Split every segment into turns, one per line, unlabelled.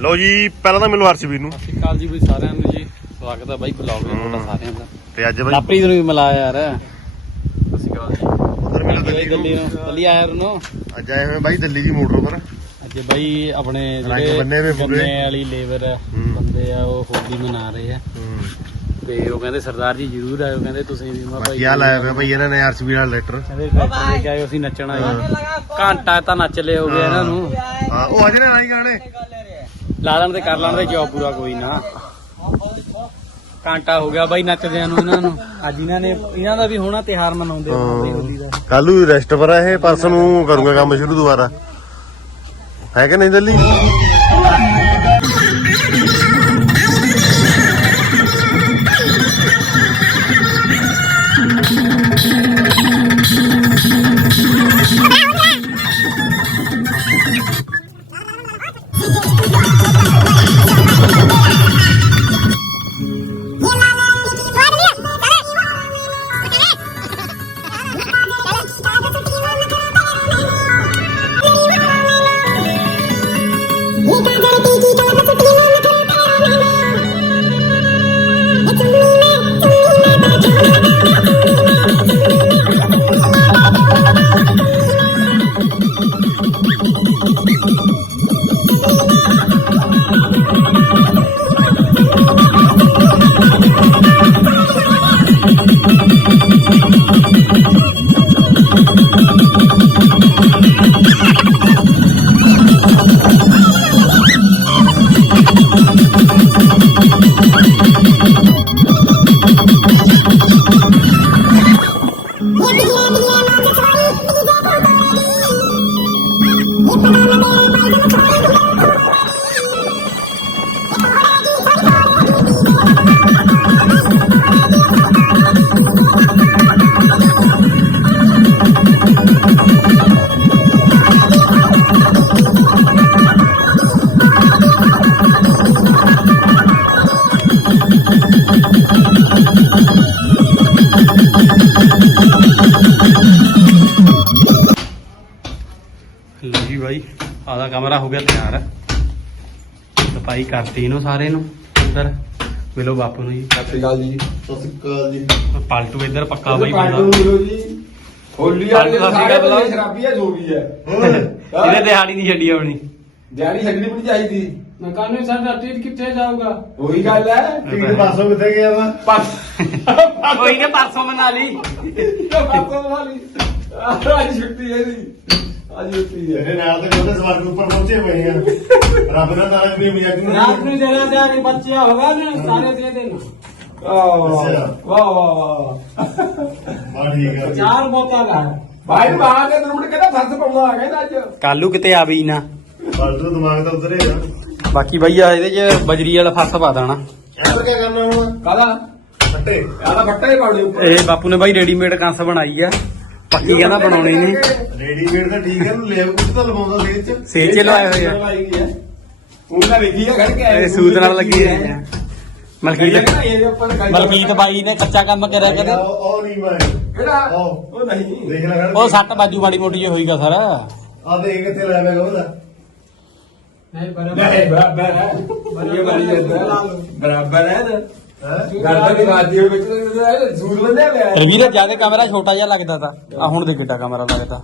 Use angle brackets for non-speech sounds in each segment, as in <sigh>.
ਲਓ ਜੀ ਪਹਿਲਾਂ ਤਾਂ ਮਿਲੋ ਅਰਸ਼ਵੀਰ ਨੂੰ।
ਸਤਿ ਸ਼੍ਰੀ ਅਕਾਲ ਜੀ ਬਈ ਸਾਰਿਆਂ ਨੂੰ ਜੀ। ਸਵਾਗਤ ਹੈ ਬਾਈ ਬਲੌਗ ਵਿੱਚ ਤੁਹਾਡਾ ਸਾਰਿਆਂ ਦਾ।
ਤੇ ਅੱਜ ਬਾਈ
ਲਾਪਰੀ ਨੂੰ ਵੀ ਮਿਲਾ ਯਾਰ। ਸਤਿ ਸ਼੍ਰੀ ਅਕਾਲ ਜੀ।
ਉਧਰ ਮਿਲੋ ਦਿੱਲੀ
ਦਿੱਲੀ
ਨੂੰ।
ਦਿੱਲੀ ਆਇਆ ਨੂੰ
ਅੱਜ ਆਏ ਹੋਏ ਬਾਈ ਦਿੱਲੀ ਜੀ ਮੋਟਰ ਪਰ
ਅੱਜ ਬਾਈ ਆਪਣੇ ਜਿਹੜੇ
ਬੰਨੇ ਵੇ ਪੂਰੇ।
ਗੰਨੇ ਵਾਲੀ ਲੇਬਰ। ਬੰਦੇ ਆ ਉਹ ਹੋਲੀ ਮਨਾ ਰਹੇ ਆ। ਤੇ ਉਹ ਕਹਿੰਦੇ ਸਰਦਾਰ ਜੀ ਜ਼ਰੂਰ ਆਇਓ ਕਹਿੰਦੇ ਤੁਸੀਂ ਵੀ ਮੈਂ
ਬਾਕੀ ਆ ਲਾਇਆ ਪਿਆ ਬਾਈ ਇਹਨਾਂ ਨੇ ਅਰਸ਼ਵੀਰ ਵਾਲਾ ਲੈਟਰ
ਕਹਿੰਦੇ ਲੈ ਕੇ ਆਇਓ ਅਸੀਂ ਨੱਚਣਾ ਹੈ। ਘੰਟਾ ਤਾਂ ਨੱਚ ਲਿਆ ਹੋ। ਗਿਆ ਇਹਨਾਂ ਨੂੰ।
ਹਾਂ ਉਹ ਅਜੇ ਨਾ ਨਹੀਂ ਗਾਣੇ।
ਲਾ ਲੈਣ ਤੇ ਕਰ ਲੈਣ ਦੇ ਜੋਬ ਪੂਰਾ ਕੋਈ ਨਾ। ਘੰਟਾ ਹੋ ਗਿਆ ਬਾਈ ਨੱਚਦਿਆਂ ਨੂੰ ਇਹਨਾਂ ਨੂੰ। ਅੱਜ ਇਹਨਾਂ ਨੇ ਇਹਨਾਂ ਦਾ ਵੀ ਹੋਣਾ ਤਿਹਾਰ ਮਨਾਉਂਦੇ ਆ ਬਾਈ ਹੋਲੀ ਦਾ।
ਕੱਲੂ ਰੈਸਟ ਪਰ ਆ ਇਹ ਪਰਸੋਂ ਨੂੰ ਕਰੂੰਗਾ ਕੰਮ ਸ਼ੁਰੂ ਦੁਬਾਰਾ। ਹੈ ਕਿ ਨਹੀਂ ਦਿੱਲੀ?
ਲਓ ਆਦਾ ਕਮਰਾ ਹੋ ਗਿਆ ਤਿਆਰ। ਸਫ਼ਾਈ ਕਰਤੀ ਇਹਨੂੰ ਸਾਰੇ ਨੂੰ ਅੰਦਰ ਮਿਲੋ ਬਾਪੂ ਨੂੰ ਜੀ।
ਸਤਿ ਸ਼੍ਰੀ ਅਕਾਲ ਜੀ।
ਸਤਿ ਸ਼੍ਰੀ ਅਕਾਲ ਜੀ।
ਪਲਟੂ ਇੱਧਰ ਪੱਕਾ ਬਾਈ
ਪਾਲਟੂ
ਬੰਦਾ
ਮਿਲੋ ਜੀ। ਹੋਲੀ ਵਾਲੇ
ਸ਼੍ਰੀ
ਸਾਰੇ। ਬੰਦੇ ਸ਼ਰਾਬੀ ਆ ਜੋ ਵੀ ਹੈ <laughs>
ਇਹਨੇ ਦਿਹਾੜੀ ਨਹੀਂ ਛੱਡੀ ਆਪਣੀ
ਦਿਹਾੜੀ ਛੱਡਣੀ ਵੀ ਚਾਹੀਦੀ।
ਮਕਾਨੇ ਸਾਡਾ ਟੀਟ ਕਿੱਥੇ ਜਾਊਗਾ?
ਉਹੀ ਗੱਲ ਹੈ
ਠੀਕ ਪਾਸੋਂ ਕਿੱਥੇ ਗਿਆ ਵਾ?
ਪਰ
ਕੋਈ ਨੇ ਪਰਸੋਂ ਮਨਾ ਲਈ।
ਪਾਪਾ ਵਾਲੀ ਅੱਜ ਛੁੱਟੀ ਹੈ ਜੀ ਅੱਜ ਉੱਤੀ ਨਾ
ਕਾਲੂ ਕਿਤੇ ਆ ਵੀ ਨਾ।
ਬਸ ਦਿਮਾਗ ਤਾਂ ਉਧਰੇ ਆ।
ਬਾਕੀ ਬਾਈ ਆ ਇਹਦੇ 'ਚ ਬਜਰੀ ਵਾਲਾ ਫਸ ਪਾ ਦੇਣਾ।
ਯਾਰ ਕੀ ਕਰਨਾ ਹੁਣ?
ਕਾਹਦਾ?
ਫੱਟੇ।
ਯਾਰ ਫੱਟੇ ਪਾਉਣੇ ਉੱਪਰ।
ਇਹ ਬਾਪੂ ਨੇ ਬਾਈ ਰੈਡੀਮੇਡ ਕੰਸ ਬਣਾਈ ਆ। ਪੱਕੀ ਕਹਿੰਦਾ ਬਣਾਉਣੀ ਨੇ
ਰੈਡੀਮੇਡ ਤਾਂ ਠੀਕ ਹੈ ਉਹਨੂੰ ਲੈਬ ਕੁਝ ਤਾਂ ਲਵਾਉਂਦਾ ਸੇਜ ਚ।
ਸੇਜ ਚ ਲਵਾਏ ਹੋਏ ਆ।
ਵੇਖੀ ਆ ਖੜ ਕੇ
ਆਏ ਸੂਤ ਨਾਲ ਲੱਗੀ ਹੋਈ ਆ। ਮਲਕੀਤ ਮਲਕੀਤ ਬਾਈ ਨੇ ਕੱਚਾ ਕੰਮ ਕਰਿਆ ਕਦੇ
ਉਹ ਨਹੀਂ ਮੈਂ
ਕਿਹੜਾ?
ਉਹ
ਨਹੀਂ।
ਦੇਖ ਲੈ
ਉਹ ਸੱਟ ਬਾਜੂ ਮਾੜੀ ਮੋਟੀ ਜਿਹੀ ਹੋਈਗਾ ਸਰ।
ਆ ਦੇਖ ਕਿੱਥੇ ਲੈ ਮੈਂ ਉਹਦਾ।
ਨਹੀਂ ਬਰਾਬਰ। ਹੈ। ਬਰਾਬਰ ਹੈ
ਬਰਾਬਰ
ਗਰਦਾ ਦੀ ਵਾਦੀ ਵਿੱਚ ਸੂਰ ਬੰਦੇ ਪਿਆ ਹੈ।
ਰਵੀਰ ਜ਼ਿਆਦਾ ਕਮਰਾ ਛੋਟਾ ਜਿਹਾ ਲੱਗਦਾ ਤਾ ਆ ਹੁਣ ਦੇ ਕਿੱਡਾ ਕਮਰਾ ਲੱਗਦਾ।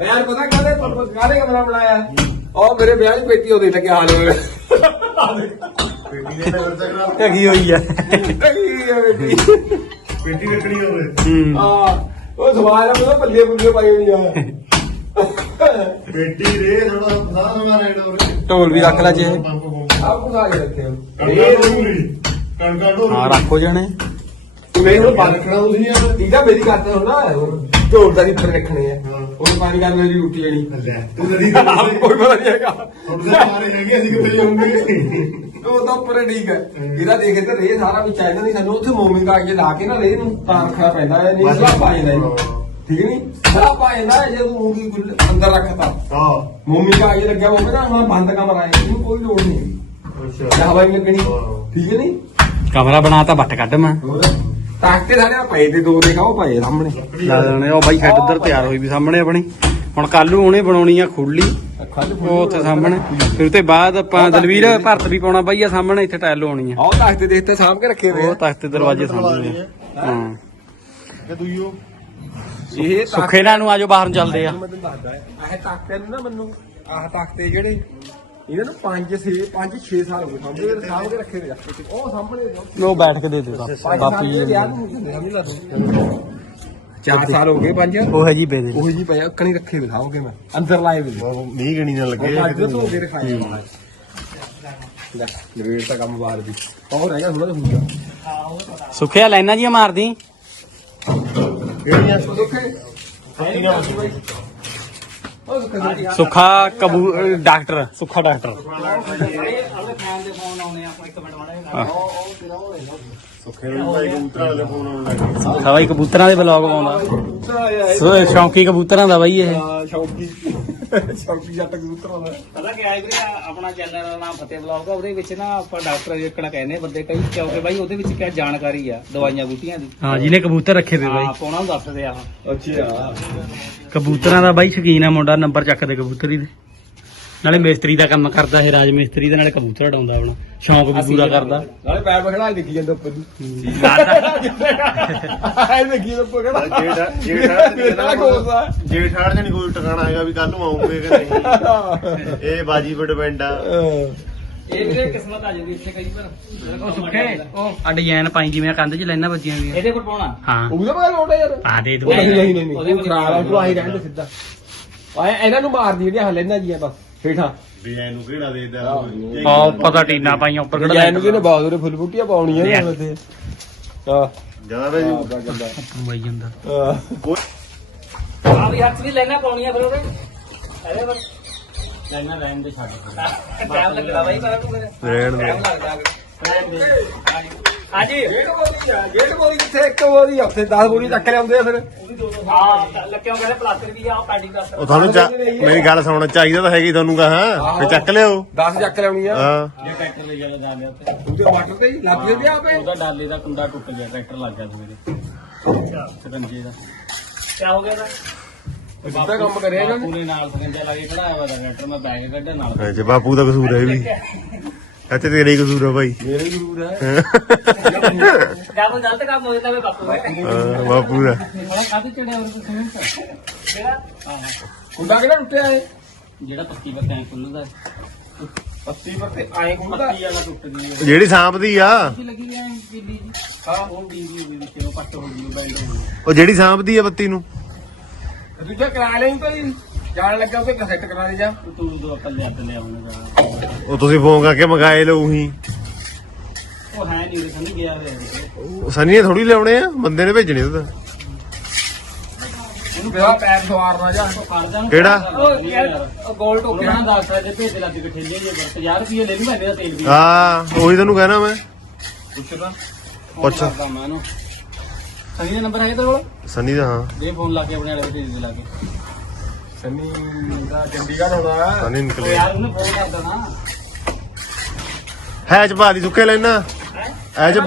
ਯਾਰ ਪਤਾ ਕਾਹਦੇ ਪਰਪਸ ਕਾਹਦੇ ਕਮਰਾ ਬਣਾਇਆ ਉਹ ਮੇਰੇ ਵਿਆਹ ਦੀ ਪੇਟੀ ਉਹਦੇ ਲੱਗਿਆ ਹਾਲ ਹੋਇਆ
ਪੇਟੀ ਦੇ ਨਗਰ ਚੱਕਣਾ
ਢਗੀ ਹੋਈ ਆ
ਪੇਟੀ।
ਪੇਟੀ ਰੱਖਣੀ ਹੋਵੇ
ਹੂੰ।
ਆ ਉਹ ਸਵਾਲ ਆ ਉਹਦਾ ਪੱਲੇ ਪੁੱਲੇ ਪਾਈ ਹੋਈ ਆ।
ਪੇਟੀ ਰੇ ਥੋੜਾ ਸਾਰਾ ਸਮਾਨ ਰੇਡ ਹੋ ਰਿਹਾ।
ਢੋਲ ਵੀ ਰੱਖ ਲੈ ਜੇ।
ਆਪ ਆ ਰੱਖੇ ਹੋ।
ਕਣਕਾਂ
ਹਾਂ ਰੱਖੋ ਜਣੇ।
ਮੈਂ ਹੁਣ ਬਾਲ ਰੱਖਣਾ ਤੁਸੀਂ ਯਾਰ ਠੀਕ ਆ ਮੇਰੀ ਤਾਂ ਸੁਣਨਾ ਢੋਲ ਦਾ ਨਹੀਂ ਉੱਪਰ ਰੱਖਣੇ ਆ। ਹੁਣ ਪਾਣੀ ਕਰਨ ਦੀ ਰੋਟੀ ਆਣੀ
ਲੈ ਤੂੰ ਲੜੀ
ਕੋਈ ਪਤਾ ਨਹੀਂ ਹੈਗਾ।
ਤੁਹਾਡੇ ਸਾਰੇ ਹੈਗੇ ਅਸੀਂ ਕਿੱਥੇ ਜਾਵਾਂਗੇ?
ਉਹ ਤਾਂ ਉੱਪਰ ਠੀਕ ਹੈ ਇਹਦਾ ਦੇਖ ਤੇ ਰੇ ਸਾਰਾ ਵਿੱਚ ਜਾਂਦਾ ਨਹੀਂ ਸਾਨੂੰ ਉੱਥੇ ਮੋਮਿੰਗ ਆ ਕੇ ਲਾ ਕੇ ਨਾ ਰੇ ਨੂੰ ਤਾਂ ਰੱਖਣਾ ਪੈਂਦਾ ਹੈ। ਨਹੀਂ ਸਲਾਬ ਆ ਜਾਂਦਾ ਠੀਕ ਨਹੀਂ? ਸਲਾਬ ਆ ਜਾਂਦਾ ਹੈ ਜੇ ਤੂੰ ਮੂੰਗੀ ਗੁੱਲ ਅੰਦਰ ਰੱਖਤਾ।
ਹਾਂ।
ਮੋਮਿੰਗ ਆ ਕੇ ਲੱਗਿਆ ਹੋਵੇ ਨਾ ਹੁਣ ਬੰਦ ਕਮਰਾ ਹੈ। ਇਹਨੂੰ ਕੋਈ ਲੋੜ ਨਹੀਂ
ਅੱਛਾ।
ਹਵਾ ਨਹੀਂ ਲੱਗਣੀ। ਠੀਕ ਹੈ ਨਹੀਂ?
ਕਮਰਾ ਬਣਾਤਾ ਵੱਟ ਕੱਢ ਮੈਂ।
ਤਾਕਤੇ ਸਾਰੇ ਪਏ ਤੇ ਦੋ ਦੇ ਖਾਓ ਪਏ ਸਾਹਮਣੇ।
ਲਾ ਦੇਣੇ ਉਹ ਬਾਈ ਸ਼ੈੱਡ ਉਧਰ ਤਿਆਰ ਹੋਈ ਵੀ ਸਾਹਮਣੇ ਆਪਣੀ। ਹੁਣ ਕੱਲ ਉਹਨੇ ਬਣਾਉਣੀ ਆ ਖੁੱਲੀ ਉਹ ਉੱਥੇ ਸਾਹਮਣੇ। ਫਿਰ ਉਤੇ ਬਾਅਦ ਆਪਾਂ ਦਲਵੀਰ ਭਰਤ ਵੀ ਪਾਉਣਾ ਬਾਈ ਆ ਸਾਹਮਣੇ ਇੱਥੇ ਟਾਇਲ ਹੋਣੀ ਆ।
ਆਹ ਤਖਤੇ ਦੇਖਤੇ ਸਾਹਮ ਕੇ ਰੱਖੇ ਹੋਏ
ਉਹ
ਆ।
ਤਖਤ ਤੇ ਦਰਵਾਜ਼ੇ ਸਾਹਮਣੇ ਆ। ਹਾਂ।
ਕਿ ਦੂਈਓ
ਇਹ ਤਖਤ
ਸੁੱਖੇ ਨਾਲ ਨੂੰ ਆਜੋ ਬਾਹਰ ਨੂੰ ਚੱਲਦੇ ਆ।
ਮੈਂ ਤੈਨੂੰ ਦੱਸਦਾ ਇਹ ਤਖਤੇ ਨੂੰ ਨਾ ਮੈਨੂੰ ਆਹ ਤਖਤੇ ਜਿਹੜੇ ਇਹਨਾਂ ਨੂੰ 5 6 5 6 ਸਾਲ ਹੋ ਗਏ ਸਾਹਮਣੇ ਰੱਖੇ ਹੋਏ ਆ ਉਹ ਸਾਹਮਣੇ
ਬੈਠ ਕੇ ਦੇ ਦੇ ਬਾਪੂ ਜੀ
4 ਸਾਲ ਹੋ ਗਏ ਪੰਜ।
ਉਹ ਹੈ ਜੀ ਬੇਦੇ
ਉਹੀ ਜੀ ਪਿਆ ਕਣੀ ਰੱਖੇ ਹੋਏ ਮੈਂ। ਅੰਦਰ ਲਾਏ ਹੋਏ
ਮੀਂਹ ਗਣੀ ਨਾ ਲੱਗੇ
ਅੱਜ ਤੋਂ ਦੇ ਰਖਾਏ ਲੈ ਨਵੇੜ ਤਾਂ ਕੰਮ ਬਾਹਰ ਵੀ ਹੋਰ ਰਹਿ ਗਿਆ ਥੋੜਾ ਜਿਹਾ ਹੁੰਦਾ
ਸੁੱਖਿਆ ਲਾਈਨਾਂ ਜੀਆਂ ਮਾਰਦੀ?
ਕਿਹੜੀਆਂ?
ਦੁੱਖੇ ਉਹ ਦੁੱਖੇ
ਸੁੱਖਾ ਕਬੂ ਅਹ ਡਾਕਟਰ। ਸੁੱਖਾ ਡਾਕਟਰ।
ਸੁੱਖੇ ਨੂੰ ਕਬੂਤਰਾਂ ਵਾਲੇ ਫੋਨ ਆਉਣ ਲੱਗੇ
ਸੁੱਖਾ ਬਾਈ ਕਬੂਤਰਾਂ ਦੇ ਬਲੌਗ ਪਾਉਂਦਾ। ਸੋ ਸ਼ੌਂਕੀ ਕਬੂਤਰਾਂ ਦਾ ਬਾਈ ਇਹ।
ਸ਼ੌਕੀ। ਸ਼ੌਕੀ ਜੱਟ ਕਬੂਤਰਾਂ ਦਾ।
ਪਤਾ ਕੀ ਹੈ ਵੀਰੇ ਆਪਣਾ ਚੈਨਲ ਦਾ ਨਾਮ ਫਤਿਹ ਬਲੌਗ ਆ ਉਹਦੇ ਵਿੱਚ ਨਾ ਆਪਾਂ ਡਾਕਟਰ ਜਿਹੜਾ ਕਹਿੰਦੇ ਬੰਦੇ ਕਈ ਕਿਉਂਕਿ ਬਾਈ ਉਹਦੇ ਵਿੱਚ ਕਿਆ ਜਾਣਕਾਰੀ ਆ ਦਵਾਈਆਂ ਬੂਟੀਆਂ ਦੀ।
ਹਾਂ ਜਿਹਨੇ ਕਬੂਤਰ ਰੱਖੇ ਤੇ ਬਾਈ।
ਹਾਂ ਆਪਾਂ ਉਹਨਾਂ ਨੂੰ ਦੱਸਦੇ ਆ।
ਅੱਛਾ।
ਕਬੂਤਰਾਂ ਦਾ ਬਾਈ ਸ਼ਕੀਨ ਆ ਮੁੰਡਾ ਨੰਬਰ ਚੱਕਦੇ ਕਬੂਤਰੀ ਦੇ। ਨਾਲੇ ਮਿਸਤਰੀ ਦਾ ਕੰਮ ਕਰਦਾ ਇਹ ਰਾਜ ਮਿਸਤਰੀ ਦੇ ਨਾਲੇ ਕਬੂਤਰ ਉਡਾਉਂਦਾ ਆਪਣਾ ਸ਼ੌਂਕ ਵੀ ਪੂਰਾ ਕਰਦਾ।
ਨਾਲੇ ਪੈਰ ਬਖੜਾ ਦੇਖੀ ਜਾਂਦਾ ਉੱਪਰ ਦੀ। ਆਏ ਦੇਖੀ ਜਾਂਦਾ ਉੱਪਰ ਕਿਹੜਾ
ਜੇਠਾ
ਮੇਰਾ ਕੋਸਾ
ਜੇਠਾੜ ਜਣੀ ਕੋਈ ਟਿਕਾਣਾ ਹੈਗਾ ਵੀ ਕੱਲ ਨੂੰ ਆਉਂਗੇ ਕਿ ਨਹੀਂ। ਇਹ ਬਾਜੀ ਪਰ ਡਿਪੈਂਡ ਆ
ਇਹ ਵੀਰੇ ਕਿਸਮਤ ਆ ਜਾਂਦੀ ਇੱਥੇ ਕਈ ਵਾਰ।
ਉਹ ਸੁੱਖੇ ਉਹ ਆ ਡਿਜ਼ਾਈਨ ਪਾਈ ਜਿਵੇਂ ਕੰਧ 'ਚ ਲਾਈਨਾਂ ਵੱਜੀਆਂ ਹੋਈਆਂ।
ਇਹਦੇ ਪਰ ਪਾਉਣਾ?
ਹਾਂ।
ਉਹਦਾ ਬਗਾ ਲੋਟ ਯਾਰ।
ਆ ਦੇ
ਉਹ ਨਹੀਂ ਨਹੀਂ ਨਹੀਂ
ਉਹਦੇ
ਉਹ ਖਰਾਬ ਆ ਤੂੰ ਆਹੀ ਰਹਿਣ ਦੇ ਸਿੱਧਾ। ਆਏ ਇਹਨਾਂ ਨੂੰ ਮਾਰਦੀ ਜਿਹੜੀਆਂ ਹਲੈਣਾ ਜੀਆਂ ਬਸ। ਹੇਠਾਂ
ਡਿਜ਼ਾਈਨ ਨੂੰ ਕਿਹੜਾ ਦੇਦਾ
ਆ ਪਤਾ ਟੀਨਾ ਪਾਈਆਂ ਉੱਪਰ ਕਿਹੜਾ
ਡਿਜ਼ਾਈਨ ਨੂੰ ਬਾਹਰ ਉਹਦੇ ਫੁੱਲ ਬੂਟੀਆਂ ਪਾਉਣੀਆਂ ਨੇ ਉਹਦੇ। ਹਾਂ
ਜ਼ਿਆਦਾ ਜੀ
ਆਹ ਗੰਦਾ।
ਬਾਈ ਜਾਂਦਾ।
ਆਹ।
ਆ ਵੀ ਹੱਥ ਵੀ ਲੈਣਾ ਪਾਉਣੀਆਂ ਫਿਰ ਉਹਦੇ। ਇਹਦੇ ਪਰ ਲੈਣਾ ਲੈਣ ਦੇ ਛੱਡ ਟਾਈਮ ਲੱਗਦਾ ਬਾਈ ਪਰ ਨੂੰ
ਰਹਿਣ ਦੇ।
ਟਾਈਮ ਲੱਗਦਾ। ਹਾਂਜੀ।
ਗੇਟ ਬੋਲੀ ਆ ਗੇਟ ਬੋਲੀ ਕਿੱਥੇ ਇੱਕ ਬੋਲੀ ਆ ਉੱਥੇ 10 ਬੋਲੀ ਚੱਕ ਲਿਆਉਂਦੇ ਆ ਫਿਰ।
ਹਾਂ ਲੱਗਿਆ ਕਹਿੰਦੇ ਪਲਾਸਟਰ ਵੀ ਆ ਪੈਡਿੰਗ ਦਾ
ਉਹ ਤੁਹਾਨੂੰ ਚਾ- ਮੇਰੀ ਗੱਲ ਸੁਣਨਾ ਚਾਹੀਦਾ ਤਾਂ ਹੈਗੀ ਤੁਹਾਨੂੰ ਕਹਾ ਫੇ ਚੱਕ ਲਿਓ
10 ਚੱਕ ਲਿਆਉਣੀ ਆ।
ਹਾਂ।
ਇਹ ਟਰੈਕਟਰ ਲੈ ਗਿਆ ਜਾਂਦੇ ਉੱਤੇ
ਉਹਦੇ ਵਾਟਰ ਤੇ ਹੀ ਲੱਗ ਜਾਂਦੇ ਆ ਆਪੇ।
ਉਹਦਾ ਡਾਲੇ ਦਾ ਕੁੰਡਾ ਟੁੱਟ ਗਿਆ ਟਰੈਕਟਰ ਲੱਗ ਗਿਆ ਸਵੇਰੇ। ਸਕੰਜੇ ਦਾ। ਕੀ ਹੋ ਗਿਆ ਦਾ
ਸਿੱਧਾ ਕੰਮ ਕਰਿਆ ਇਹਨਾਂ ਨੇ।
ਪੂਰੇ ਨਾਲ ਸਕੰਜਾ ਲਾ ਕੇ ਖੜਾਇਆ ਹੋਇਆ ਦਾ ਟਰੈਕਟਰ ਮੈਂ ਬੈਗ ਕੱਢਿਆ ਨਾਲ।
ਅੱਛਾ ਬਾਪੂ ਦਾ ਕਸੂਰ ਹੈ ਇਹ ਵੀ ਅੱਛਾ ਤੇਰਾ ਹੀ ਕਸੂਰ ਹੈ ਭਾਈ।
ਮੇਰੇ ਜ਼ਰੂਰ ਹੈ
ਜਦ ਗਲਤ ਕੰਮ ਹੋ ਜਾਂਦਾ ਵੇ ਬਾਪੂ ਹੈ
ਹਾਂ, ਬਾਪੂ ਦਾ।
ਬੜਾ ਕਾਹਦੇ ਚੜਿਆ ਹੋਰ ਕੋਈ ਸਮਝ ਕਿਹੜਾ ਹਾਂ
ਕੁੰਡਾ ਕਿਹੜਾ ਟੁੱਟਿਆ ਏ
ਜਿਹੜਾ ਪੱਤੀ ਪਰ ਟੈਂਕ ਖੁੱਲਦਾ
ਪੱਤੀ ਪਰ ਤੇ ਆਏ ਕੁੰਡਾ
ਪੱਤੀ ਵਾਲਾ ਟੁੱਟ ਗਈ
ਜਿਹੜੀ ਸਾਂਭਦੀ ਆ।
ਕੀ ਲੱਗੀ ਐ ਬਿੱਲੀ ਜੀ। ਹਾਂ ਉਹ ਬਿੱਲੀ ਹੋਈ ਵਿੱਚ ਉਹ ਪੱਟ ਹੋ ਗਈ ਹੋ ਗਈ।
ਉਹ ਜਿਹੜੀ ਸਾਂਭਦੀ ਆ ਬੱਤੀ ਨੂੰ।
ਦੂਜਾ ਕਰਾ ਲਈ ਭਾਈ। ਜਾਣ ਲੱਗਾ ਉਹ ਕਿ ਸੈੱਟ ਕਰਾ ਦੇ ਜਾ।
ਤੂੰ ਦੋ ਪੱਲੇ ਅੱਤ ਲੈ ਆਉਣਾ
ਉਹ ਤੁਸੀਂ ਫੋਨ ਕਰਕੇ ਮੰਗਾਏ ਲਓ ਹੀ
ਉਹ ਹੈ ਨਹੀਂ ਉਹ ਸਮਝ ਗਿਆ ਵੇ।
ਸਨੀ ਨੇ ਥੋੜੀ ਲਿਆਉਣੇ ਆ ਬੰਦੇ ਨੇ ਭੇਜਣੇ ਉਹਦਾ।
ਇਹਨੂੰ ਕਿਹਾ ਪੈਰ ਸਵਾਰਨਾ ਜਾ।
ਕਿਹੜਾ?
ਉਹ ਯਾਰ ਉਹ ਗੋਲ ਟੋਕੇ ਨਾ ਦੱਸ ਰਹੇ ਭੇਜ ਲੱਗ ਕੇ ਠੇਲੇ ਜੇ 50 ਰੁਪਏ ਲੈ ਲਈ ਮੈਂ ਦਾ ਤੇਲ ਵੀ।
ਹਾਂ ਉਹੀ ਤੈਨੂੰ ਕਹਿਣਾ ਮੈਂ।
ਪੁੱਛਦਾ।
ਪੁੱਛ।
ਸਨੀ ਦਾ ਨੰਬਰ ਹੈ ਤੇਰੇ ਕੋਲ?
ਸਨੀ ਦਾ ਹਾਂ।
ਇਹ ਫੋਨ ਲਾ ਕੇ ਆਪਣੇ ਵਾਲੇ ਤੇ ਦੇ ਲਾ ਕੇ।
ਸੰਨੀ ਦਾ ਚੰਡੀਗੜ੍ਹ ਹੋਣਾ
ਸਨੀ
ਉਹ
ਨਿਕਲੇ
ਯਾਰ ਉਹਨੇ ਫੋਨ ਕਰਦਾ ਨਾ
ਹੈ ਚ ਦੀ ਸੁੱਕੇ ਲੈਣਾ? ਐ ਚ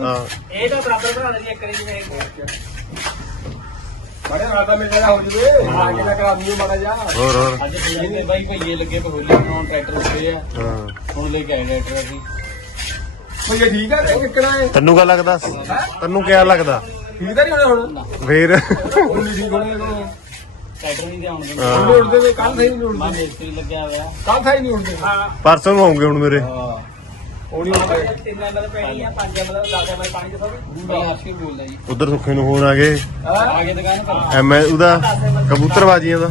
ਹਾਂ।
ਇਹ ਤਾਂ ਬਰਾਬਰ ਬਣਾ ਦੇ ਇੱਕ ਵਾਰੀ ਜਿਵੇਂ
ਬੜੇ ਰਾਤਾ ਮਿਲ ਜਾ ਹੋ ਜਵੇ। ਆ ਕੇ ਨਾ ਕਰਾ ਦਈਏ ਮਾੜਾ ਜਾ
ਹੋਰ ਹੋਰ।
ਅੱਜ ਜਿਹੜੇ ਬਾਈ ਭਈਏ ਲੱਗੇ ਪਏ ਹੋਲੇ ਬਣਾਉਣ ਟਰੈਕਟਰ ਉੱਤੇ ਆ।
ਹਾਂ।
ਹੁਣ ਲੈ ਕੇ ਆਏ ਟਰੈਕਟਰ ਅਸੀਂ।
ਭਈਆ ਠੀਕ ਆ ਕਿ ਕਿੱਕਣਾ ਹੈ
ਤੈਨੂੰ ਕਿਆ ਲੱਗਦਾ? ਤੈਨੂੰ ਕਿਆ ਲੱਗਦਾ?
ਠੀਕ ਤਾਂ ਨਹੀਂ ਹੋਣਾ ਹੁਣ?
ਫੇਰ?
ਉਹ ਨਹੀਂ ਠੀਕ ਹੋਣਾ ਇਹਨੂੰ
ਟਰੈਕਟਰ ਨਹੀਂ ਤੇ ਆਉਣ ਦਿੰਦੇ
ਹਾਂ।
ਉਹਨੂੰ ਉੜਦੇ ਵੇ ਕੱਲ ਸਹੀ ਨਹੀਂ
ਮੈਂ
ਉੜਦੇ
ਮਿਸਤਰੀ ਲੱਗਿਆ ਹੋਇਆ।
ਕੱਲ ਸਹੀ ਨਹੀਂ ਉੜਦੇ
ਪਰਸੋਂ ਨੂੰ ਆਉਂਗੇ ਹੁਣ ਮੇਰੇ।
ਹਾਂ।
ਉਹ ਨਹੀਂ ਉੜਦੇ
ਤਿੰਨ ਐਮਐਲ ਪੈਣੀ ਆ ਪੰਜ ਐਮਐਲ 10 ਐਮਐਲ ਪਾਣੀ ਦੇ ਸਭ। ਮੈਂ ਹਰਸ਼ੀ ਬੋਲਦਾ ਜੀ।
ਉਧਰ ਸੁੱਖੇ ਨੂੰ ਫੋਨ ਆ ਗਏ।
ਆ ਗਏ ਦੁਕਾਨ ਪਰ
ਐਮ ਉਹਦਾ ਕਬੂਤਰਬਾਜ਼ੀਆਂ ਦਾ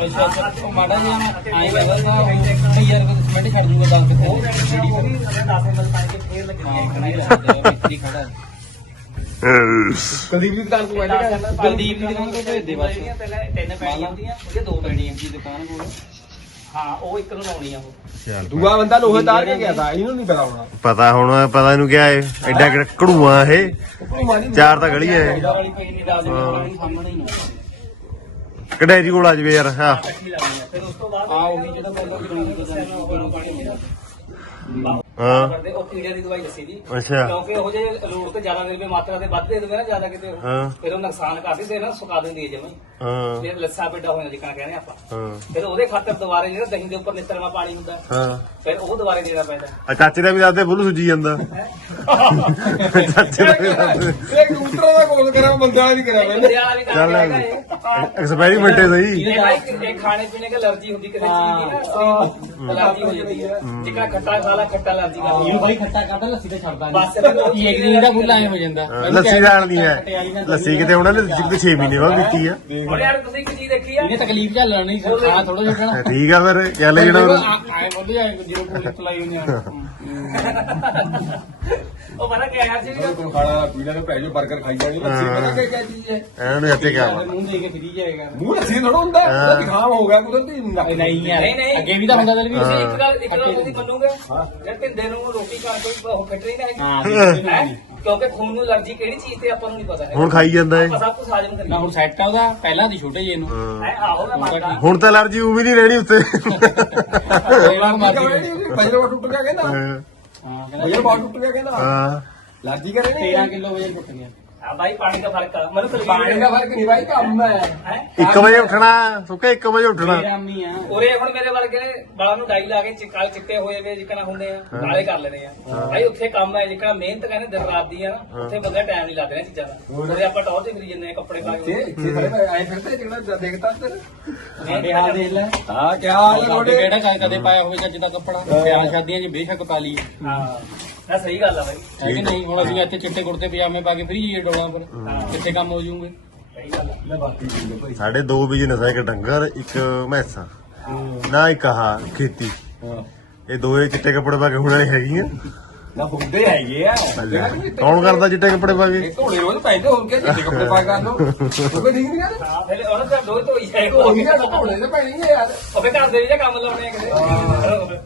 ਅੱਛਾ ਅੱਛਾ ਉਹ ਮਾੜਾ ਜਿਹਾ ਮੈਂ ਆਏ ਕਹਿੰਦਾ ਨਾ ਯਾਰ ਕੋਈ ਸਿਮੈਂਟ ਛੱਡ ਦੂਗਾ 10 ਕਿੱਥੇ ਜਿਹੜੀ ਉਹ 10 ਐਮਐਲ ਪਾਣੀ ਦੇ ਫੇਰ ਮਿਸਤਰੀ ਖੜਾ। ਹੈ
ਕੁਲਦੀਪ ਦੀ ਦੁਕਾਨ ਕੋਲ ਬੈਠੇਗਾ
ਕੁਲਦੀਪ ਦੀ ਦੁਕਾਨ ਤੋਂ ਭੇਜ ਦੇ ਬਸ। ਪਹਿਲਾਂ ਤਿੰਨ ਪੈਣੀਆਂ ਹੁੰਦੀਆਂ ਉਹਦੇ ਦੋ ਪੈਣੀਆਂ ਦੀ ਦੁਕਾਨ ਕੋਲ। ਹਾਂ ਉਹ ਇੱਕ ਨੂੰ ਲਾਉਣੀ ਆ ਉਹ।
ਦੂਆ ਬੰਦਾ ਲੋਹੇ ਤਾਰ ਕੇ ਗਿਆ ਤਾਂ ਇਹਨੂੰ ਨਹੀਂ ਪਤਾ ਹੋਣਾ।
ਪਤਾ ਹੁਣ ਪਤਾ ਇਹਨੂੰ ਕਿਆ ਏ ਐਡਾ ਕਿਹੜਾ ਕੜੂਆ ਇਹ? ਚਾਰ ਤਾਂ ਗਲੀਆਂ ਏ ਕਡੈਰੀ ਕੋਲ ਆ ਜਵੇ ਯਾਰ ਹਾਂ
ਫਿਰ ਉਸ ਤੋਂ ਬਾਅਦ ਆ ਉਹੀ ਜਿਹੜਾ ਬੋਲੋ ਪਾਣੀ
ਹਾਂ।
ਕਰਦੇ ਉਹ ਕੀੜੇ ਦੀ ਦਵਾਈ ਦੱਸੀ ਦੀ।
ਅੱਛਾ।
ਕਿਉਂਕਿ ਉਹ ਜੇ ਲੋੜ ਤੇ ਜ਼ਿਆਦਾ ਦੇਵੇ ਮਾਤਰਾ ਤੇ ਵੱਧ ਦੇ ਦੇਵੇ ਨਾ ਜ਼ਿਆਦਾ ਕਿਤੇ ਉਹ,
ਹਾਂ।
ਫਿਰ ਉਹ ਨੁਕਸਾਨ ਕਰਦੀ ਤੇ ਨਾ ਸੁਕਾ ਦਿੰਦੀ ਹੈ ਜਮਈ
ਹਾਂ।
ਫਿਰ ਲੱਸਾ ਪੇਡਾ ਹੋ ਜਾਂਦਾ ਜਿੱਕਣਾ ਕਹਿੰਦੇ ਆਪਾਂ।
ਹਾਂ।
ਫਿਰ ਉਹਦੇ ਖਾਤਰ ਦੁਬਾਰੇ ਜਿਹੜਾ ਦਹੀਂ ਦੇ ਉੱਪਰ ਨਿਤਰਮਾ ਪਾਣੀ ਹੁੰਦਾ
ਹਾਂ।
ਫਿਰ ਉਹ ਦੁਬਾਰੇ ਦੇਣਾ ਪੈਂਦਾ।
ਆ ਚਾਚੇ ਦਾ ਵੀ ਦੱਸਦੇ ਬੁੱਲ ਸੁੱਜੀ ਜਾਂਦਾ। ਚਾਚੇ ਦਾ ਵੀ ਦੱਸਦੇ।
ਇਹ ਕੰਪਿਊਟਰ ਦਾ ਕੋਰਸ ਕਰਿਆ ਬੰਦੇ ਵਾਲਾ ਨਹੀਂ ਕਰਿਆ
ਬੰਦੇ ਵਾਲਾ ਵੀ ਕੰਮ
ਚੱਲ
ਹੈਗਾ ਇਹ।
ਐਕਸਪੈਰੀਮੈਂਟ ਹੈ ਸਹੀ।
ਇਹ ਭਾਈ ਇਹ ਖਾਣੇ ਪੀਣੇ ਦੀ ਅਲਰਜੀ ਹੁੰਦੀ ਕਿਸੇ ਚੀਜ਼ ਦੀ ਨਾ ਅਲਰਜੀ ਹੋ ਜਾਂਦੀ ਹੈ। ਜਿੱਕਣਾ ਖੱਟਾ ਖਾ ਲਾ ਖੱਟਾ ਅਲਰਜੀ ਕਰ
ਇਹਨੂੰ ਬਾਈ ਖੱਟਾ ਕਰਦਾ ਲੱਸੀ ਤੇ ਛੱਡਦਾ ਦਾ ਬੁੱਲਾ ਐ ਹੋ ਜਾਂਦਾ।
ਹਾਂ, ਲੱਸੀ ਨਾਲ ਨਹੀਂ ਹੈ। ਲੱਸੀ ਕਿਤੇ ਉਹਨਾਂ ਨੇ ਜਿੱਦ 6 ਮਹੀਨੇ ਬਾਅਦ ਪੀਤੀ ਆ।
ਯਾਰ ਤੁਸੀਂ ਕੀ ਚੀਜ਼ ਦੇਖੀ ਆ?
ਇਹਨੇ ਤਕਲੀਫ ਝੱਲਣਾ ਨਹੀਂ ਖਾਣਾ ਥੋੜਾ ਛੱਡਣਾ
ਠੀਕ ਆ ਫਿਰ ਚੱਲ ਜਿਹੜਾ
ਆਏ ਬੋਲੀ ਜਾਏ ਜਦੋਂ ਪੁਲਿਸ ਚਲਾਈ ਹੁੰਦੀ ਆ। <laughs> <laughs>
ਉਹ ਪਤਾ ਕਿਆ ਯਾਰ ਜੀ
ਤੂੰ ਖਾਣਾ ਪੀਣਾ ਤੇ ਭੈਜੋ 버ਗਰ ਖਾਈ ਜਾਣੀ। ਲੱਸੀ ਪਤਾ ਕਿ ਕੀ ਚੀਜ਼ ਹੈ
ਇਹਨਾਂ ਨੂੰ ਇੱਥੇ ਕਿਆ ਵਾ
ਮੂੰਹ ਦੇ ਕੇ ਫਰੀ ਜਾਏਗਾ।
ਮੂੰਹ ਲੱਸੀ ਥੋੜਾ ਹੁੰਦਾ ਉਹਦਾ ਦਿਖਾਮ ਹੋ ਗਿਆ ਕੁਦਰਤੀ ਨੱਕ
ਨਹੀਂ ਯਾਰ
ਨਹੀਂ, ਨਹੀਂ।
ਅੱਗੇ ਵੀ ਤਾਂ ਹੁੰਦਾ ਦਿਲ ਵੀ।
ਤੁਸੀਂ ਇੱਕ ਗੱਲ ਇੱਕ ਗੱਲ ਤੁਸੀਂ ਮੰਨੋਗੇ? ਜੇ ਢਿੰਦੇ ਨੂੰ ਰੋਟੀ ਖਾਣ ਕੋਈ ਉਹ ਫਿੱਟ ਨਹੀਂ ਨਾ
ਹਾਂ
ਹੈਗੀ ਹੈਂ? ਕਿਉਂਕਿ ਖੂਨ ਨੂੰ ਅਲਰਜੀ ਕਿਹੜੀ ਚੀਜ਼ ਤੇ ਆਪਾਂ ਨੂੰ ਨਹੀਂ ਪਤਾ ਹੈ
ਹੁਣ ਖਾਈ ਜਾਂਦਾ ਏ
ਆਪਾਂ ਸਭ ਕੁਝ ਹਾਜ਼ਮ
ਨਾ
ਕਰੀਏ
ਹੁਣ ਸੈੱਟ ਆ ਉਹਦਾ ਪਹਿਲਾਂ ਦੀ ਛੋਟੇ ਜੇ ਨੂੰ।
ਹਾਂ।
ਹੈ? ਆਹੋ ਨਾ ਮੰਨਦਾ।
ਹੁਣ ਤਾਂ ਅਲਰਜੀ ਉਹ ਵੀ ਨਹੀਂ ਰਹਿਣੀ ਉੱਤੇ।
ਮਾਰ
ਟੁੱਟ ਗਿਆ ਕਹਿੰਦਾ।
ਹਾਂ,
ਕਹਿੰਦਾ
ਬਜਰ ਬਾ ਟੁੱਟ ਗਿਆ ਕਹਿੰਦਾ।
ਹਾਂ।
ਲਾਜੀ ਕਰੇਗਾ
13 ਕਿਲੋ ਵਜਨ ਟੁੱਟ ਗਿਆ।
ਆ ਭਾਈ ਪਾਣੀ ਦਾ ਫ਼ਰਕ ਆ। ਮੈਨੂੰ ਤਕਲੀਫ
ਪਾਣੀ ਦਾ ਫ਼ਰਕ ਨਹੀਂ ਭਾਈ ਕੰਮ ਹੈ।
ਹੈ?
1 ਵਜੇ ਉੱਠਣਾ ਸੁੱਕੇ 1 ਵਜੇ ਉੱਠਣਾ।
ਰਾਮੀ ਆ।
ਉਰੇ ਹੁਣ ਮੇਰੇ ਵਰਗੇ ਨੇ ਬਾਲਾਂ ਨੂੰ ਡਾਈ ਲਾ ਕੇ ਚਿੱਕਾਲ ਚਿੱਟੇ ਹੋਏ ਵੇ ਜਿੱਕਣਾ ਹੁੰਦੇ ਆ ਕਾਲੇ ਕਰ ਲੈਣੇ ਆ। ਭਾਈ ਉੱਥੇ ਕੰਮ ਹੈ ਜਿੱਕਣਾ ਮਿਹਨਤ ਕਹਿੰਦੇ ਦਿਨ ਰਾਤ ਦੀ ਆ ਨਾ ਉੱਥੇ ਬੰਦਾ ਟਾਈਮ ਨਹੀਂ ਲੱਗਦਾ ਚੀਜ਼ਾਂ ਦਾ। ਉਰੇ ਆਪਾਂ ਟੌਰ ਤੇ ਫਿਰੀ ਜੰਨੇ ਕੱਪੜੇ ਪਾ
ਇੱਥੇ
ਕੇ
ਇੱਥੇ ਸਾਰੇ ਆਏ ਫਿਰਦੇ ਜਿਹੜਾ ਦੇਖਦਾ ਤੇਰੇ
ਸਾਡੇ ਹਾਲ ਦੇਖ ਲੈ।
ਹਾਂ ਕੀ ਹਾਲ ਹੈ
ਸਾਡੇ
ਤੁਹਾਡੇ?
ਕਿਹੜਾ ਕਦੇ ਕਦੇ ਪਾਇਆ ਹੋਵੇ ਚੱਜ ਦਾ ਕੱਪੜਾ। ਵਿਆਹ ਸ਼ਾਦੀਆਂ 'ਚ ਬੇਸ਼ੱਕ ਪਾ ਲਈ
ਹਾਂ। ਨਾ ਸਹੀ ਗੱਲ ਆ
ਹੈ ਕਿ ਨਹੀਂ ਹੁਣ ਅਸੀਂ ਇੱਥੇ ਚਿੱਟੇ ਕੁੜਤੇ ਪਜਾਮੇ ਪਾ ਕੇ ਫਰੀ ਜਾਈਏ ਡੋਲਾਂ ਪਰ ਕਿੱਥੇ ਕੰਮ ਹੋ ਜੂਗੇ
ਸਹੀ ਗੱਲ ਆ।
ਲੈ ਬਾਕੀ ਠੀਕ ਹੈ ਭਾਈ।
ਸਾਡੇ ਦੋ ਬਿਜ਼ਨਸ ਆ ਇੱਕ ਡੰਗਰ ਇੱਕ ਮੈਸਾਂ ਨਾ ਇੱਕ ਆਹ ਖੇਤੀ। ਇਹ ਦੋਏ ਚਿੱਟੇ ਕੱਪੜੇ ਪਾ ਕੇ ਹੁਣ ਵਾਲੀ ਹੈਗੀਆਂ।
ਨਾ ਹੁੰਦੇ ਹੈਗੇ ਆ।
ਕੌਣ ਕਰਦਾ ਚਿੱਟੇ ਕੱਪੜੇ ਪਾ ਕੇ?
ਧੋਣੇ ਰੋਜ਼ ਪੈਂਦੇ ਹੋਰ ਕਿਆ ਚਿੱਟੇ ਕੱਪੜੇ ਪਾ ਕਰ ਲੋ ਕੋਈ ਠੀਕ ਨਹੀਂ ਯਾਰ
ਹਾਂ ਫਿਰ ਉਹਨਾਂ ਦਾ ਦੋ ਧੋਈ ਜਾਏਗਾ
ਉਹੀ ਗੱਲ ਧੋਣੇ ਤੇ ਪੈਣਗੇ ਯਾਰ।
ਉਹ ਫਿਰ ਘਰ ਦੇ ਵੀ ਕੰਮ ਲਾਉਣੇ ਆ ਕਿਤੇ।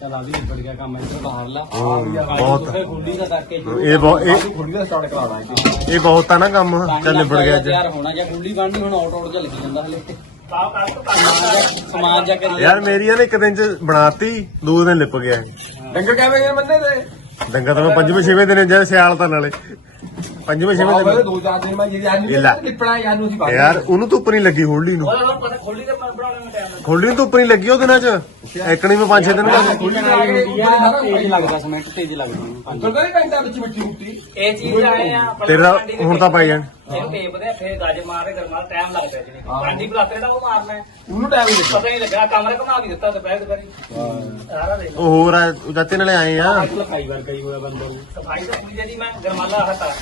ਚਲ ਆ ਵੀ ਨਿਬੜ ਗਿਆ ਕੰਮ ਇੱਧਰ ਬਾਹਰ ਲਾ।
ਬਹੁਤ
ਖੁੱਲੀ ਦਾ ਕਰਕੇ
ਇਹ ਬਹੁਤ ਇਹ
ਖੁੱਲੀ ਦਾ ਸਟਾਰਟ ਕਰਾਉਣਾ ਹੈ
ਇਹ ਬਹੁਤ ਆ ਨਾ ਕੰਮ ਚੱਲ ਨਿਬੜ ਗਿਆ ਅੱਜ।
ਤਿਆਰ ਹੋਣਾ ਜਾਂ ਖੁੱਲੀ ਬਣਨੀ ਹੁਣ ਆਊਟ ਆਊਟ ਚ ਲੱਗੀ ਜਾਂਦਾ ਹਲੇ।
ਸਾਹ ਕਰ ਤੋਂ
ਸਮਾਨ ਜਾਂ ਸਮਾਨ ਜਾਂ ਕਰੀ।
ਯਾਰ ਮੇਰੀ ਆ ਨਾ ਇੱਕ ਦਿਨ ਚ ਬਣਾਤੀ ਦੋ ਦਿਨ ਲਿਪ ਗਿਆ।
ਡੰਗਰ ਕਿਵੇਂ ਗਏ ਤਾਂ?
ਮੈਂ ਪੰਜਵੇਂ ਛੇਵੇਂ ਦਿਨ ਜਦ ਸਿਆਲ ਤਾਂ ਨਾਲੇ ਪੰਜਵੇਂ ਛੇਵੇਂ ਦਿਨ
ਦੋ ਚਾਰ ਦਿਨ ਮੈਂ ਜਿਹੜੀ
ਲੈ।
ਨਹੀਂ ਲਿਪਣਾ ਯਾਰ ਨੂੰ ਸੀ ਬਾਤ
ਯਾਰ ਉਹਨੂੰ ਧੁੱਪ ਨਹੀਂ ਲੱਗੀ ਹੋਲਡੀ ਨੂੰ।
ਖੋਲੀ ਤੇ ਮੈਂ ਬਣਾਉਣੇ ਨੂੰ ਟਾਈਮ
ਹੋਲਡੀ ਨੂੰ ਧੁੱਪ ਨਹੀਂ ਲੱਗੀ ਉਹ ਦਿਨਾਂ ਚ? ਐਕਣੀ ਮੈਂ ਪੰਜ ਛੇ ਦਿਨ ਬਾਅਦ।
ਤੇਜ਼ ਲੱਗਦਾ ਸਿਮੈਂਟ ਤੇਜ਼ ਲੱਗਦਾ
ਅੰਦਰ ਤਾਂ ਨਹੀਂ ਪੈਂਦਾ ਵਿੱਚ ਮਿੱਟੀ ਮੁੱਟੀ।
ਇਹ ਚੀਜ਼ ਆਏ ਆ
ਤੇਰਾ ਹੁਣ ਤਾਂ ਪਾਈ ਜਾਣ।
ਇਹਨੂੰ ਟੇਪਦੇ ਫਿਰ ਗੱਜ ਮਾਰੇ ਗਰਮਾਲ ਟਾਈਮ ਲੱਗਦਾ ਜੀ ਪਾਂਡੀ ਬਲਾਤੇ ਦਾ ਉਹ ਮਾਰਨਾ ਹੈ।
ਉਹਨੂੰ ਟਾਈਮ ਨਹੀਂ
ਪਤਾ ਨਹੀਂ ਲੱਗਾ ਕਮਰੇ ਘੁਮਾ ਵੀ ਦਿੱਤਾ ਦੁਪਹਿਰ ਦੁਪਹਿਰੀ ਸਾਰਾ ਦੇ
ਉਹ ਹੋਰ ਆ ਨਾਲੇ ਆਏ ਆ।
ਕਈ ਵਾਰ ਕਈ ਹੋਇਆ ਬੰਦਾ ਨੂੰ
ਸਫ਼ਾਈ ਤਾਂ ਪੂਰੀ ਜਿਹੜੀ ਮੈਂ ਗਰਮਾਲਾ ਹਟਾ। ਇਹ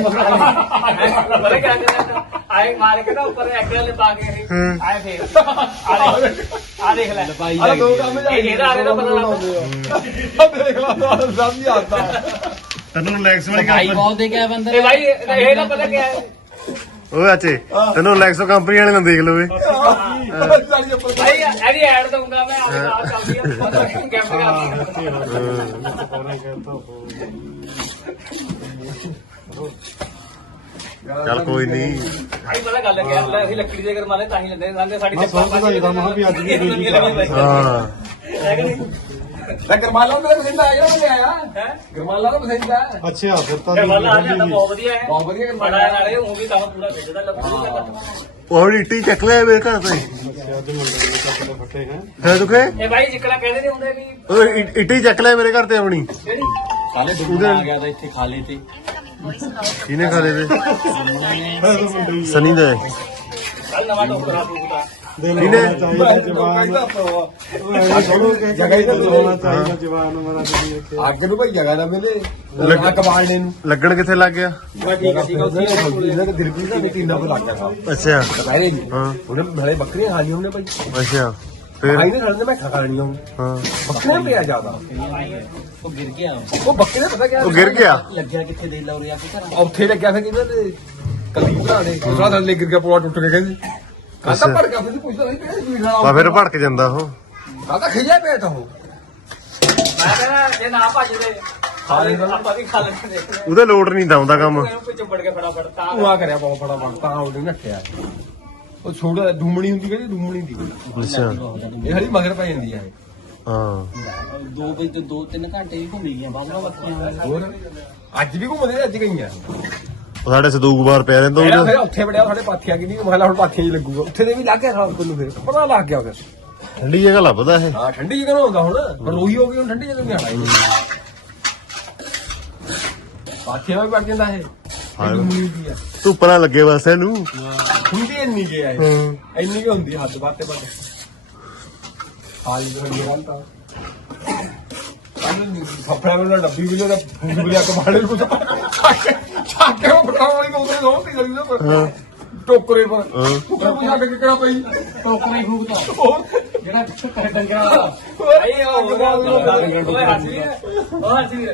ਬੜਾ ਕਰਦਾ ਆਏ ਮਾਰ ਕੇ ਨਾ ਉੱਪਰ ਐਗਲ ਪਾ ਕੇ ਇਹ ਆਏ ਫੇਰ ਆ ਦੇਖ ਆ ਦੇਖ ਲੈ
ਭਾਈ
ਆ ਦੋ ਕੰਮ ਜਾ
ਇਹ ਇਹਦਾ ਆਰੇ ਦਾ ਪਤਾ ਲੱਗਦਾ
ਦੇਖ ਲਾ ਤਾਂ ਹੀ ਆਤਾ
ਤੈਨੂੰ ਰਿਲੈਕਸ
ਭਾਈ ਬਹੁਤ ਦੇ ਆਇਆ ਬੰਦਾ
ਇਹ ਭਾਈ ਇਹ ਨਾ ਪਤਾ ਕਿਆ ਹੈ।
ਓ ਚਾਚੇ ਤੈਨੂੰ ਰਿਲੈਕਸੋ ਕੰਪਨੀ ਵਾਲੇ ਨੂੰ ਦੇਖ ਲਵੇ
ਸਾਡੀ ਉੱਪਰ
ਭਾਈ ਇਹਦੀ ਐਡ ਦਊਂਗਾ ਮੈਂ ਆਪਣੀ ਨਾਲ ਚੱਲਦੀ ਆ ਗਿਫਟ ਕਰਦੀ
ਚੱਲ ਕੋਈ ਨਹੀਂ
ਭਾਈ ਪਤਾ ਗੱਲ ਹੈ ਲੈ ਅਸੀਂ ਲੱਕੜੀ ਦੇ ਗਰਮਾਲੇ ਤਾਂ ਹੀ ਲੈਂਦੇ ਸਾਂਦੇ ਸਾਡੀ ਚੱਪਲ ਪਾਈ ਦਾ ਮਹਾਂ ਵੀ ਅੱਜ ਵੀ
ਹਾਂ।
ਹੈ। ਕਿ ਨਹੀਂ।
ਲੈ ਗਰਮਾਲਾ ਮੇਰੇ ਪਸੰਦ ਆ ਗਿਆ ਮੈਂ ਆਇਆ।
ਹੈ?
ਗਰਮਾਲਾ ਤਾਂ ਪਸੰਦ ਆ।
ਅੱਛਾ ਫਿਰ ਤਾਂ
ਗਰਮਾਲਾ ਆ ਜਾਂਦਾ ਬਹੁਤ ਵਧੀਆ ਹੈ।
ਬਹੁਤ ਵਧੀਆ
ਬੜਾ
ਗਰਮਾਲਾ
ਨਾਲੇ ਉਹ ਵੀ ਕੰਮ ਪੂਰਾ ਖਿੱਚਦਾ ਲੱਗੂ
ਉਹ ਹੁਣ ਇੱਟੀ ਚੱਕ ਲਿਆ ਮੇਰੇ ਘਰ ਤੇ।
ਅੱਜ ਮੁੰਡੇ ਦੇ ਕੱਪੜੇ ਫੱਟੇ ਹੈ।
ਹੈ ਦੁਖੇ?
ਇਹ ਭਾਈ ਜਿਕੜਾ ਕਹਿੰਦੇ ਨਹੀਂ ਹੁੰਦੇ ਵੀ
ਉਹ ਇੱਟ- ਇੱਟੀ ਚੱਕ ਲਿਆ ਮੇਰੇ ਘਰ ਤੇ ਆਪਣੀ।
ਜਿਹੜੀ
ਕਾਲੇ ਆ ਗਿਆ ਤਾਂ ਇੱਥੇ ਖਾ ਲੇ ਤੇ।
ਕਿਹਨੇ ਖਾ ਲਏ ਤੇ ਸਨੀ ਦੇ।
ਕੱਲ ਨਵਾਂ ਟੋਕਰਾ
ਇਹਨੇ-
ਅੱਗ ਨੂੰ ਭਾਈ ਜਗ੍ਹਾ ਨਾ ਮਿਲੇ।
ਲੱਗ-
ਅੱਗ ਬਾਲਣੇ ਨੂੰ।
ਲੱਗਣ ਕਿੱਥੇ ਲੱਗ ਗਿਆ?
ਠੀਕ ਸੀਗਾ ਉੱਥੇ ਇਹਨਾਂ ਦਾ ਦਿਲ ਵੀ ਨਾ ਵੀ ਕਿੰਨਾ ਕੁ ਲੱਗ ਗਿਆ। ਸਾਹ
ਅੱਛਾ
ਦੁਪਹਿਰੇ ਜੀ
ਹਾਂ।
ਉਹਨੇ ਭਲੇ ਬੱਕਰੀਆਂ ਖਾਣੀਆਂ ਉਹਨੇ ਭਾਈ।
ਅੱਛਾ। ਫਿਰ?
ਭਾਈ ਨੇ ਖਾਣੇ ਮੈਂ ਖਾ ਹੁਣ
ਹਾਂ।
ਬੱਕਰੀਆਂ ਪਿਆ ਜ਼ਿਆਦਾ।
ਉਹ ਗਿਰ ਗਿਆ।
ਉਹ ਬੱਕਰੇ ਪਤਾ ਕਿਆ
ਉਹ ਗਿਰ ਗਿਆ?
ਲੱਗਿਆ ਕਿੱਥੇ ਦੇ ਲਾ ਆ ਕੇ ਘਰ?
ਉੱਥੇ ਲੱਗਿਆ ਫਿਰ ਇਹਨਾਂ ਦੇ? ਕਲੀ ਭਰਾ ਨੇ ਦੂਸਰਾ ਥੱਲੇ ਗਿਰ ਗਿਆ ਪੋੜਾ ਟੁੱਟ ਕੇ ਕਹਿੰਦੇ। ਕਾਹਦਾ
ਅੱਛਾ।
ਭੜ ਗਿਆ ਫਿਰ ਪੁੱਛਦਾ ਨਹੀਂ ਕਿਹੜੇ ਸੂਈ
ਬਾ
ਨਾਲ
ਫਿਰ ਭੜਕ ਜਾਂਦਾ ਉਹ।
ਕਾਹਦਾ ਖਿਜਿਆ ਪਿਆ ਤਾ ਉਹ।
ਮੈਂ ਕਹਿੰਦਾ ਜੇ ਨਾ ਭੱਜਦੇ
ਉਹਦੇ ਲੋਡ ਨਹੀਂ ਦਉਂਦਾ ਕੰਮ।
ਚੁੰਬੜ ਕੇ ਫਟਾਫਟ ਤਾਂ
ਤੂੰ ਆ ਕਰਿਆ ਬਹੁਤ ਫੜਾ ਫੜ ਤਾਂ ਉਹਨੇ ਨੱਠਿਆ। ਉਹ ਛੋੜਾ ਧੂਮਣੀ ਹੁੰਦੀ ਕਿਹੜੀ ਧੂਮਣੀ ਦੀ
ਅੱਛਾ।
ਇਹ ਹਲੀ ਮਗਰ ਪੈ ਜਾਂਦੀ ਹੈ
ਹਾਂ।
ਦੋ ਵਜੇ ਤੋਂ ਦੋ ਤਿੰਨ ਘੰਟੇ ਹੀ ਘੁੰਮੀ ਗਈਆਂ ਬਾਬਾ ਬੱਕੀਆਂ
ਹੋਰ? ਅੱਜ ਵੀ ਘੁੰਮਦੇ ਅੱਜ ਗਈਆਂ।
ਉਹ ਸਾਡੇ ਸਦੂਕ ਬਾਰ ਪਿਆ ਰਹਿੰਦਾ
ਫਿਰ
ਉਹਦੇ
ਉੱਥੇ ਬੜਿਆ ਸਾਡੇ ਪਾਥੀਆਂ ਕਿ ਨਹੀਂ ਮਹਲਾ ਹੁਣ ਪਾਥੀਆਂ ਹੀ ਲੱਗੂਗਾ। ਉੱਥੇ ਦੇ ਵੀ ਲੱਗ ਗਿਆ ਸਾਲ ਕੋਲ ਫਿਰ। ਪਤਾ ਲੱਗ ਗਿਆ ਫਿਰ
ਠੰਡੀ ਜਗ੍ਹਾ ਲੱਭਦਾ ਇਹ।
ਹਾਂ ਠੰਡੀ ਜਗ੍ਹਾ ਨੂੰ ਹੁੰਦਾ ਹੁਣ। ਹੁਣ ਉਹੀ ਹੋ ਗਈ ਹੁਣ ਠੰਡੀ ਜਗ੍ਹਾ ਨਹੀਂ ਆਣਾ ਇਹ ਪਾਥੀਆਂ ਵੀ ਪੜ ਜਾਂਦਾ ਇਹ। ਆ
ਧੁੱਪ ਨਾਲ ਲੱਗੇ ਬਸ ਇਹਨੂੰ।
ਹੁੰਦੀ ਇੰਨੀ ਕੇ ਆ ਇਹ। ਇੰਨੀ ਕੀ ਹੁੰਦੀ ਹੱਦ ਬਾਤੇ ਬਾਤੇ ਹਾਲੀ ਤੋਂ। ਗੱਲ ਤਾਂ ਫਫੜਾ ਵਾਲਾ ਡੱਬੀ ਵੀ ਉਹਦਾ ਫੂਕ ਲਿਆ ਕਮਾੜੇ ਨੂੰ ਛੱਕ ਕੇ ਉਹ ਫੜਾ ਵਾਲੀ ਨੂੰ ਉਹਦੇ ਰੋਟੀ ਕਰੀ ਨਾ ਟੋਕਰੇ ਪਰ। ਟੋਕਰੇ ਕੇ ਕਿਹੜਾ ਪਈ?
ਟੋਕਰੇ ਫੂਕਦਾ। ਜਿਹੜਾ ਡੰਗਰਾਂ ਵਾਲਾ
ਭਾਈ ਉਹ ਓਏ ਹੱਸੀ ਉਹ ਹੱਸੀ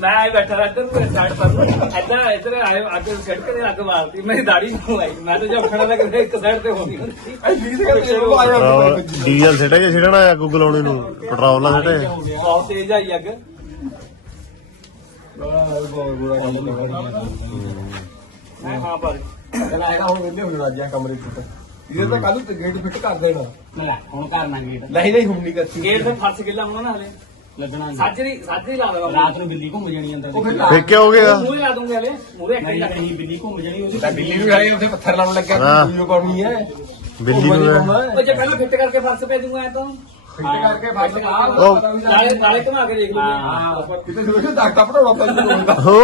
ਮੈਂ ਆਈ ਬੈਠਾ ਰਿਹਾ ਇੱਧਰ ਪੂਰੇ ਸਾਈਡ ਪਰ ਇੱਧਰ ਇੱਧਰ ਆਏ ਅੱਗੇ ਛੱਡ ਕੇ ਅੱਗ ਮਾਰਤੀ। ਮੇਰੀ ਦਾੜੀ ਨੂੰ ਆਈ ਮੈਂ ਤਾਂ ਜਦ ਖੜਾ ਲੱਗ ਇੱਕ ਸਾਈਡ ਤੇ ਹੁੰਦੀ
ਐਡੀ ਸੀ ਕਿ ਉਹ ਆਇਆ
ਡੀਜ਼ਲ ਸਿੱਟੇ ਕੇ ਸਿੱਟਣਾ ਆ ਗੁੱਗ ਲਾਉਣੇ ਨੂੰ? ਪੈਟਰੋਲ ਨਾਲ ਸਿੱਟੇ?
ਬਹੁਤ ਤੇਜ਼ ਆਈ ਅੱਗ। ਮੈਂ ਹਾਂ ਪਰ
ਕਹਿੰਦਾ ਹੈਗਾ ਹੁਣ ਵਿੰਦੇ ਹੁਣ ਰਾਜਿਆ ਕਮਰੇ ਚ ਇਹਦੇ ਤਾਂ ਕੱਲ ਗੇਟ ਫਿੱਟ ਕਰ ਦੇਣਾ।
ਲੈ ਹੁਣ ਕਰਨਾ ਗੇਟ
ਨਹੀਂ ਨਹੀਂ ਹੁਣ ਨਹੀਂ ਕਰਤੀ।
ਗੇਟ ਤੇ ਫਰਸ਼ ਗਿੱਲਾ ਹੋਣਾ ਨਾ ਹਲੇ।
ਲੱਗਣਾ ਨੀ।
ਸਾਜਰੀ ਸਾਜਰੀ ਲਾ ਦੇਵਾਂਗੇ
ਰਾਤ ਨੂੰ ਬਿੱਲੀ ਘੁੰਮ ਜਾਣੀ ਅੰਦਰ
ਫਿਰ
ਕੀ ਹੋ ਗਿਆ?
ਮੂਹਰੇ ਲਾ ਦੂੰਗੇ ਹਲੇ। ਮੂਹਰੇ ਇੱਕ
ਨਹੀਂ ਨਹੀਂ ਬਿੱਲੀ ਘੁੰਮ ਜਾਣੀ ਉਹਦੀ
ਤਾਂ ਬਿੱਲੀ ਨੂੰ ਖਾਈ ਉੱਥੇ ਪੱਥਰ ਲਾਉਣ ਲੱਗਿਆ। ਵੀਡੀਓ ਪਾਉਣੀ ਹੈ।
ਬਿੱਲੀ ਨੂੰ
ਉਹ ਜੇ ਪਹਿਲਾਂ ਫਿੱਟ ਕਰਕੇ ਫਰਸ਼ ਪੈ ਦੂੰਗਾ ਐ ਤਾਂ।
ਫਿੱਟ ਕਰਕੇ ਫਾਈਲ
ਉਹ-
ਨਾਲੇ ਨਾਲੇ ਘੁਮਾ ਕੇ ਦੇਖ ਲੂੰਗੇ
ਹਾਂ ਕਿਤੇ ਸੋਚੋ ਡਾਕਟਰ ਪੜਾਉਣਾ ਪੈਂਦਾ
ਹੋ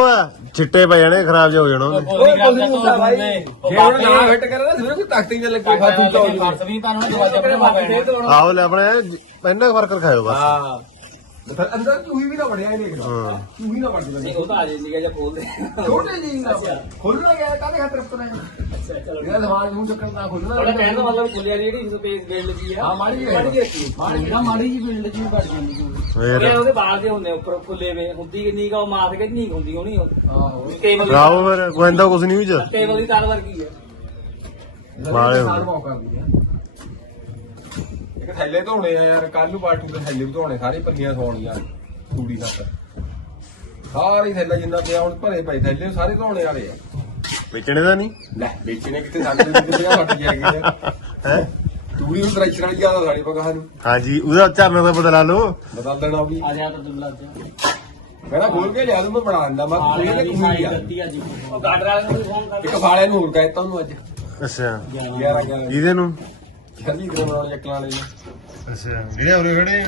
ਚਿੱਟੇ ਪੈ ਜਾਣੇ ਖਰਾਬ ਜਿਹਾ ਹੋ ਜਾਣਾ ਉਹਨੇ
ਓਏ ਕੁਝ ਨਹੀਂ ਹੁੰਦਾ ਭਾਈ ਜੇ ਹੁਣ ਨਾ ਫਿੱਟ ਕਰੇ ਨਾ ਸਿਰੇ ਕੋਈ ਤਾਕਤ ਨਾ ਲੱਗੇ ਫਾਤੂ ਤਾਂ ਹੋ
ਪੈਣਾ।
ਆਓ ਲੈ ਆਪਣੇ ਇੰਨਾ ਕੁ ਫ਼ਰਕ ਖਾਇਓ ਬਸ।
ਹਾਂ। ਫਿਰ ਅੰਦਰ ਚੂਹੀ ਵੀ ਨਾ ਵੜਿਆ ਇਹ ਦੇਖ ਲਓ
ਹਾਂ।
ਚੂਹੀ ਨਾ ਵੜ
ਨਹੀਂ ਉਹ ਤਾਂ ਆ ਜਾਂਦੀ ਹੈ ਜਾਂ ਖੋਲਦੇ
ਛੋਟੇ ਜੀ ਨਾ ਖੁੱਲਣਾ ਗਿਆ ਕਾਹਦੇ ਖਾਤਰ ਪਤਾ
ਅੱਛਾ ਚਲੋ।
ਇਹਦਾ ਦਿਮਾਗ ਨੂੰ ਚੱਕਰ ਨਾ ਖੁੱਲਣਾ
ਤੁਹਾਡਾ ਕਹਿਣ ਦਾ ਮਤਲਬ ਖੁੱਲਿਆ ਜਿਹੜੀ ਸਪੇਸ ਬਿਲਡ ਜੀ ਆ।
ਹਾਂ, ਮਾੜੀ ਜਿਹੀ
ਮਾੜੀ ਰੱਖੀ।
ਮਾੜੀ ਨਾ ਮਾੜੀ ਜੀ ਬਿਲਡ ਜੀ ਵੱਜ ਜਾਂਦੀ ਕੋਈ
ਫੇਰ।
ਇਹ ਉਹਦੇ ਬਾਲ ਦੇ ਹੁੰਦੇ ਆ ਉੱਪਰ ਫੁੱਲੇ ਵੇ। ਹੁੰਦੀ ਕਿੰਨੀ ਕਾ ਉਹ ਮਾਸ ਕੇ ਨਹੀਂ ਹੁੰਦੀ ਹੋਣੀ ਉਹ।
ਆਹੋ।
ਟੇਬਲ ਦੀ
ਰਾਓ ਫਿਰ ਗੋਇੰਦਾ ਕੁਛ ਨਹੀਂ ਵਿੱਚ।
ਟੇਬਲ ਦੀ ਤਾਰ ਵਰਗੀ ਹੈ
ਵਾਲੇ
ਸਾਲ
ਹੁੰਦੇ।
ਮੌਕਾ ਵੀ ਆ। ਇੱਕ ਥੈਲੇ ਧੋਣੇ ਆ ਯਾਰ ਕੱਲ ਨੂੰ ਪਾਰਟੀ ਦੇ ਥੈਲੇ ਵੀ ਧੋਣੇ ਸਾਰੇ ਪੰਨੀਆਂ ਸੌਣੀਆਂ ਤੂੜੀ ਤੱਕ। ਸਾਰੇ ਥੈਲਾ ਜਿੰਨਾ ਪਿਆ ਹੁਣ ਭਰੇ ਪਏ ਥੈਲੇ ਸਾਰੇ ਧੋਣੇ ਵਾਲੇ ਆ।
ਵੇਚਣੇ ਦਾ ਨਹੀਂ?
ਲੈ ਵੇਚਣੇ ਕਿਤੇ ਸਾਡੇ ਦੇ ਕਿਤੇ ਵੱਟ ਜਾਏਗੀ
ਹੈ?
ਤੂੜੀ ਨੂੰ ਟਰੈਕਟਰ ਵਾਲੀ ਜ਼ਿਆਦਾ ਸਾਡੀ ਪਗਾਹ ਨੂੰ।
ਹਾਂਜੀ ਉਹਦਾ ਝਰਨਾ ਦਾ ਬਦਲਾ ਲਓ।
ਬਦਲ ਦੇਣਾ ਉਹ ਵੀ।
ਆ ਜਾ ਤਾਂ ਦੁੱਲਾ ਜਾ
ਕਹਿੰਦਾ ਖੋਲ ਕੇ ਲਿਆ ਦੂੰ ਮੈਂ ਬਣਾ ਦਿੰਦਾ। ਮੈਂ ਤਾਂ
ਦੀ
ਕੋਈ
ਸਾਈ
ਆ
ਉਹ ਗਾਡਰ ਵਾਲੇ ਨੂੰ ਫੋਨ ਕਰ
ਇੱਕ ਫਾਲਿਆਂ ਨੂੰ ਹੋਰ ਕਹਿਤਾ ਉਹਨੂੰ ਅੱਜ।
ਅੱਛਾ।
11 11
ਇਹਦੇ ਨੂੰ?
ਛੱਲੀ ਕਿਲੋ ਨਾਲ ਚੱਕਲਾਂ ਵਾਲੇ। ਨੂੰ।
ਅੱਛਾ ਜਿਹੜੇ ਉਰੇ ਖੜੇ?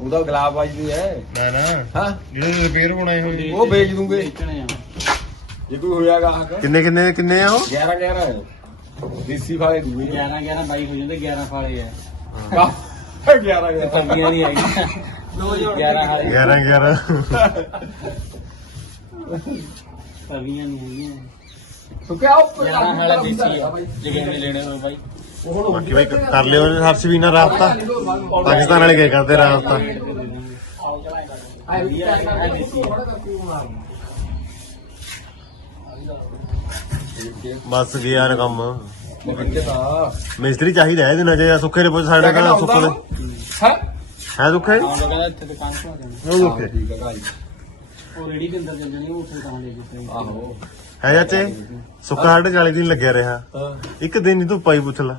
ਉਹਦਾ ਗੁਲਾਬ ਵੱਜਦੀ ਹੈ।
ਨਾ ਨਾ।
ਹਾਂ।
ਜਿਹੜੇ ਰਿਪੇਅਰ ਬਣਾਏ ਹੋਏ।
ਉਹ ਵੇਚ ਦੂੰਗੇ।
ਵੇਚਣੇ ਆ।
ਜੇ ਕੋਈ ਹੋਇਆ ਗਾਹਕ।
ਕਿੰਨੇ ਕਿੰਨੇ ਕਿੰਨੇ ਆ ਉਹ?
11 11 ਦੇਸੀ ਫਾਲੇ ਦੂਏ।
11 11 22 ਹੋ ਜਾਂਦੇ 11 ਫਾਲੇ ਆ।
11 11
ਤੰਗੀਆਂ ਨਹੀਂ ਆਈ
ਦੋ ਜੋੜ
11 ਵਾਲੇ।
11 11
ਤਵੀਆਂ ਨਹੀਂ ਹੈਗੀਆਂ।
ਤੂੰ ਕਿਹਾ ਉਹ
11 ਵਾਲਾ ਦੇਸੀ ਆ। ਜਗੇ ਨੇ ਲੈਣੇ ਹੋਏ ਬਾਈ।
ਬਾਕੀ ਬਾਈ ਕਰ ਲਿਓ ਹਰਸ਼ ਵੀ ਨਾਲ ਰਾਬਤਾ। ਪਾਕਿਸਤਾਨ ਵਾਲੇ ਕੀ ਕਰਦੇ ਰਾਬਤਾ? ਬਸ ਗਿਆ ਨਾ ਕੰਮ। ਮਿਸਤਰੀ ਚਾਹੀਦਾ ਇਹਦੇ ਨਾਲ ਜੇ ਸੁੱਖੇ ਨੇ ਪੁੱਛ ਸਾਡੇ ਨਾਲ ਸੁੱਖ ਦੇ
ਹਾਂ?
ਹੈ ਸੁੱਖੇ?
ਆਉਂ ਕਹਿੰਦਾ ਇੱਥੇ ਦੁਕਾਨ ਤੋਂ ਆ ਜਾਣਾ
ਉਹ ਸੁੱਖੇ।
ਠੀਕ ਹੈ।
ਉਹ ਰੇੜੀ ਦੇ ਅੰਦਰ ਚੱਲ ਜਾਣੀ ਉਹ ਉੱਥੇ ਤਾਂ ਲੈ ਜਿੱਥੇ
ਆਹੋ।
ਹੈ ਚਾਚੇ ਸੁੱਖਾ ਸਾਡੇ 40 ਦਿਨ ਲੱਗਿਆ ਰਿਹਾ। ਇੱਕ ਦਿਨ ਹੀ ਤੂੰ ਪਾਈ ਪੁੱਛ ਲੈ।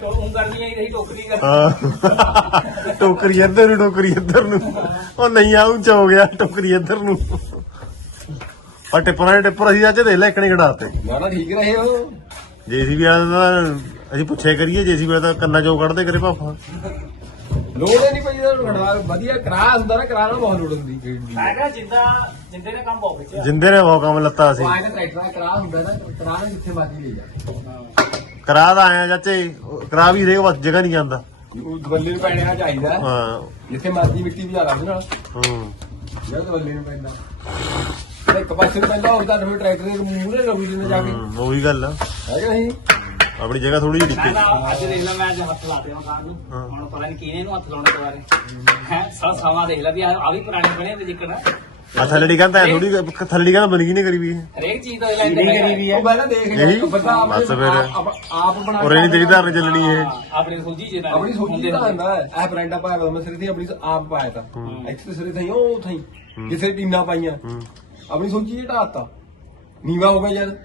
ਟੋਕਰੀ ਕਰਨੀ ਆਈ ਰਹੀ ਟੋਕਰੀ ਕਰ
ਹਾਂ। ਟੋਕਰੀ ਇੱਧਰ ਨੂੰ ਟੋਕਰੀ ਇੱਧਰ ਨੂੰ। ਉਹ ਨਹੀਂ ਆ ਉੱਚਾ ਹੋ ਗਿਆ ਟੋਕਰੀ ਇੱਧਰ ਨੂੰ। ਪਰ ਟਿੱਪਰਾਂ ਦੇ ਟਿੱਪਰ ਅਸੀਂ ਅੱਜ ਦੇ ਲੈ ਇੱਕਣੇ ਘੜਾਤੇ
ਨਾ ਨਾ ਠੀਕ ਰਹੇ ਹੋ।
ਜੀਸੀਬੀ ਵਾਲਾ ਦਾ ਅਸੀਂ ਪੁੱਛਿਆ ਕਰੀਏ ਜੀਸੀਬੀ ਵਾਲਾ ਤਾਂ ਕੰਨਾਂ ਚੋਂ ਕੱਢਦੇ ਕਰੇ ਪਾਪਾ
ਲੋੜ ਹੀ ਨਹੀਂ ਪਈ ਜਦੋਂ ਖੜਾ ਵਧੀਆ ਕਰਾ ਹੁੰਦਾ ਨਾ ਕਰਾ ਨਾਲ ਬਹੁਤ ਲੋੜ ਹੁੰਦੀ। ਖੇਡ ਦੀ
ਮੈਂ ਕਿਹਾ ਜਿੰਦਾ ਜਿੰਦੇ ਨੇ ਕੰਮ ਬਹੁਤ ਖਿੱਚਿਆ
ਜਿੰਦੇ ਨੇ ਬਹੁਤ ਕੰਮ ਲੱਤਾ ਸੀ।
ਉਹ ਆਏ ਨਾ ਟਰੈਕਟਰ ਦਾ ਕਰਾ ਹੁੰਦਾ ਨਾ ਕਰਾ ਨਾਲ ਜਿੱਥੇ ਮਰਜ਼ੀ ਲੈ ਜਾ।
ਕਰਾ ਦਾ ਆਇਆ ਚਾਚੇ ਉਹ ਕਰਾ ਵੀ ਦੇ ਬਸ ਜਗ੍ਹਾ ਨਹੀਂ ਜਾਂਦਾ।
ਉਹ ਦਵੱਲੇ ਨੂੰ ਪੈਣਾ ਚਾਹੀਦਾ
ਹਾਂ।
ਜਿੱਥੇ ਮਰਜ਼ੀ ਮਿੱਟੀ ਵੀ ਲਾ ਨਾਲ
ਹੂੰ।
ਜਿਹੜਾ ਦਵੱਲੇ ਨੂੰ ਪੈਂਦਾ। ਤੇ ਇੱਕ ਪਾਸੇ ਨੂੰ ਪੈਂਦਾ ਹੁੰਦਾ ਫਿਰ ਟਰੈਕਟਰ ਦੇ ਮੂਹਰੇ ਰਵੀ ਦੇ ਜਾ ਕੇ।
ਹੂੰ, ਉਹੀ ਗੱਲ ਆ।
ਹੈ ਕਿ ਨਹੀਂ?
ਆਪਣੀ ਜਗ੍ਹਾ ਥੋੜੀ ਜਿਹੀ
ਮੈਂ ਤਾਂ ਅੱਜ ਦੇਖ ਲੈ ਮੈਂ ਅੱਜ ਹੱਥ ਲਾ ਦੇਵਾਂ ਕਾਰ ਨੂੰ।
ਹਾਂ।
ਹੁਣ ਪਤਾ ਨਹੀਂ ਕਿਹਨੇ ਨੂੰ ਹੱਥ ਲਾਉਣੇ ਦੁਬਾਰੇ। ਹੈ ਸਾ ਸਮਾਂ ਦੇਖ ਲੈ ਵੀ ਆ ਆ ਵੀ ਪੁਰਾਣੇ ਬਣੇ ਤੇ ਜਿੱਕਣ।
ਆ ਥੱਲੜੀ ਕਹਿੰਦਾ ਥੋੜੀ ਥੱਲੜੀ ਕਹਿੰਦਾ ਬਣੀ ਨਹੀਂ ਕਰੀ ਵੀ ਇਹ।
ਹਰੇਕ ਚੀਜ਼ ਦਾ ਲੈਂਦੇ ਕਰੀ ਵੀ
ਉਹ ਪਹਿਲਾਂ ਦੇਖ
ਇਹੀ?
ਲਿਆ ਬੰਦਾ ਆਪਣੇ
ਬਸ ਫਿਰ।
ਆਪ ਆਪ ਬਣਾ
ਔਰ ਇਹਨੀ ਤੇਰੀ ਧਾਰਨ ਚੱਲਣੀ ਇਹ
ਆਪਣੀ ਸੋਝੀ ਜੇ ਨਾਲ।
ਆਪਣੀ ਸੋਚੀ
ਹੁੰਦੇ
ਤਾਂ
ਹੁੰਦੇ।
ਹੁੰਦਾ ਇਹ ਬ੍ਰਾਂਡਾ ਪਾਇਆ ਵਾ ਮੈਂ ਸਿਰੇ ਤੇ ਆਪਣੀ ਆਪ ਪਾਇਆ ਤਾਂ। ਇੱਥੇ ਸਿਰੇ ਥਈ ਉਹ ਥਈ ਕਿਸੇ ਟੀਨਾ ਪਾਈਆਂ।
ਹੂੰ।
ਆਪਣੀ ਸੋਚੀ ਜੇ ਢਾਤਾ ਨੀਵਾ ਹੋ ਗਿਆ ਯਾਰ।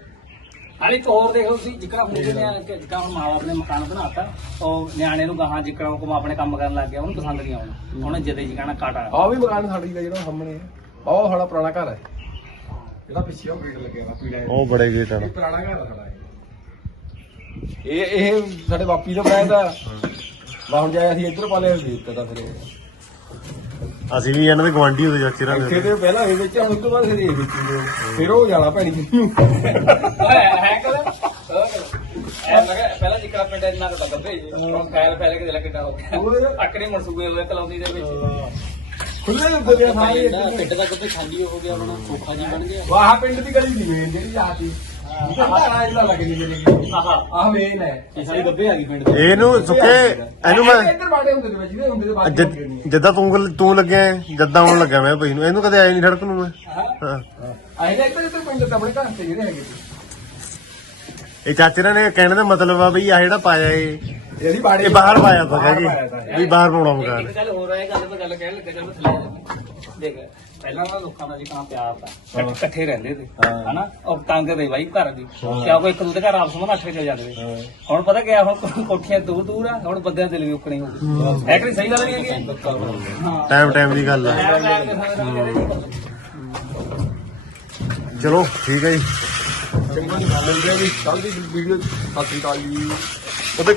ਹਾਲੇ ਇੱਕ ਹੋਰ ਦੇਖੋ ਤੁਸੀਂ ਜਿਕੜਾ ਹੁਣ ਜਿਵੇਂ ਕਿ ਜਿਕੜਾ ਹੁਣ ਮਾਂ ਨੇ ਮਕਾਨ ਬਣਾਤਾ ਉਹ ਨਿਆਣੇ ਨੂੰ ਗਾਹਾਂ ਜਿਕੜਾ ਉਹ ਆਪਣੇ ਕੰਮ ਕਰਨ ਲੱਗ ਗਿਆ ਉਹਨੂੰ ਪਸੰਦ ਨਹੀਂ ਆਉਣਾ। ਉਹਨੇ ਜਦੇ ਜਿਕਣਾ ਕਾਟਾ
ਆ ਵੀ ਮਕਾਨ ਸਾਡੀ ਦਾ ਜਿਹੜਾ ਸਾਹਮਣੇ ਹੈ ਉਹ ਸਾਡਾ ਪੁਰਾਣਾ ਘਰ ਹੈ ਜਿਹੜਾ ਪਿੱਛੇ ਉਹ ਗੇਟ ਲੱਗਿਆ ਵਾ ਪੀੜਾ।
ਉਹ ਬੜੇ ਗੇਟ
ਇਹ ਪੁਰਾਣਾ ਘਰ ਆ ਸਾਡਾ ਇਹ। ਇਹ ਸਾਡੇ ਬਾਪੀ ਦਾ ਬਣਾਇਆ ਦਾ ਹੁਣ ਜਾਏ ਅਸੀਂ ਇੱਧਰ ਪਾਲੇ ਦੇ ਦਿੱਤਾ ਤਾਂ ਫਿਰ ਇਹ।
ਅਸੀਂ ਵੀ ਇਹਨਾਂ ਦੇ ਗਵਾਂਢੀ ਉਹਦੇ ਚਾਚੇ ਰਾਂ
ਇੱਥੇ ਤੇ ਪਹਿਲਾਂ ਇਹ ਵਿੱਚ ਹੁਣ ਉਸ ਤੋਂ ਬਾਅਦ ਫਿਰ ਇਹ ਵਿੱਚ ਫਿਰ ਉਹ ਜਾਣਾ ਭੈਣੀ। ਨੂੰ
ਓਏ ਹੈ ਲਗਾ ਪਹਿਲਾਂ ਜਿਕੜਾ ਪਿੰਡ ਇੰਨਾ ਕੁ ਜੀ ਹੁਣ ਫੈਲ ਫੈਲ ਕੇ ਲੱਗ ਹੋ ਗਿਆ। ਅਕੜੇ ਮਨਸੂਬੇ ਹੋਏ ਦੇ ਵਿੱਚ।
ਖੁੱਲੇ ਹੁੰਦੇ ਨੇ ਸਾਰੇ
ਪਿੰਡ ਦਾ ਗੱਬੇ ਖਾਲੀ ਹੋ ਗਿਆ ਹੁਣ ਖੋਖਾ ਜੀ ਬਣ ਗਿਆ।
ਵਾਹ ਪਿੰਡ ਦੀ ਗਲੀ ਮੇਨ ਜਿਹੜੀ ਸੀ ਇਹਦਾ ਲੱਗ ਨਹੀਂ ਮਿਲੇਗੀ
ਆਹਾ
ਆਹ ਮੇਨ ਹੈ
ਇਹ ਸਾਰੀ ਗੱਬੇ ਆ ਗਈ ਪਿੰਡ ਦੇ
ਇਹਨੂੰ ਸੁੱਕੇ ਇਹਨੂੰ ਮੈਂ
ਇੱਧਰ ਬਾੜੇ ਹੁੰਦੇ ਨੇ ਜਿਹਦੇ ਹੁੰਦੇ ਤੇ ਬਾਕੀ
ਜਦ- ਜਿੱਦਾਂ ਤੂੰ ਗੱਲ- ਤੂੰ ਲੱਗਿਆ ਹੈ, ਜਦਾਂ ਆਉਣ ਲੱਗਾ ਮੈਂ ਭਾਈ ਨੂੰ। ਇਹਨੂੰ ਕਦੇ ਆਇਆ ਨਹੀਂ ਸੜਕ ਨੂੰ ਮੈਂ। ਹਾਂ।
ਆਏ ਨੇ ਇੱਧਰ ਇੱਧਰ ਪਿੰਡ ਤੇ ਆਪਣੇ ਘਰ ਤੇ ਜਿਹੜੇ ਹੈਗੇ ਸੀ
ਇਹ ਚਾਚੇ ਨੇ ਕਹਿਣ ਦਾ ਮਤਲਬ ਆ ਬਈ ਆ ਜਿਹੜਾ ਪਾਇਆ ਇਹ
ਇਹਦੀ ਬਾੜੇ
ਇਹ ਬਾਹਰ ਪਾਇਆ ਤਾਂ
ਇਹ।
ਵੀ ਬਾਹਰ ਪਾਉਣਾ ਮਕਾਨ।
ਇੱਕ ਗੱਲ ਹੋਰ ਹੈ ਗੱਲ ਤਾਂ ਗੱਲ ਕਹਿਣ ਲੱਗਾ ਚੱਲ ਥੱਲੇ ਆ ਜਾਂਦੇ। ਦੇਖ। ਪਹਿਲਾਂ ਨਾ ਲੋਕਾਂ ਦਾ ਜਿਕਣਾ ਪਿਆਰ ਤਾਂ ਇਕੱਠ- ਰਹਿੰਦੇ ਤੇ
ਹਾਂ।
ਹਨਾ? ਉਹ ਤੰਗ ਦੇ ਬਾਈ ਘਰ ਦੀ। ਕਿਆ ਕੋਈ ਇੱਕ ਦੂਜੇ ਦੇ ਘਰ ਆਪਸ ਵਿੱਚ ਅੱਠ ਕੇ ਜਾਂਦੇ ਹੁਣ ਪਤਾ ਕਿਆ ਹੁਣ ਕੋਠੀਆਂ ਦੂਰ ਦੂਰ ਆ ਹੁਣ ਬੰਦਿਆਂ ਦੇ ਲਈ ਉਕਣੀ ਹੋ ਗਈ। ਹੈ। ਕਿ? ਸਹੀ ਗੱਲ ਨਹੀਂ ਹੈਗੀ
ਟਾਈਮ ਟਾਈਮ ਦੀ ਗੱਲ ਆ।
ਦੇ।
ਚਲੋ ਠੀਕ ਹੈ ਜੀ।
ਚੰਗਾ ਮਿਲਦੇ ਆ ਵੀ ਕੱਲ ਦੀ ਵੀਡੀਓ ਸਤਿ ਸ਼੍ਰੀ ਅਕਾਲ ਜੀ।
ਉਹਦੇ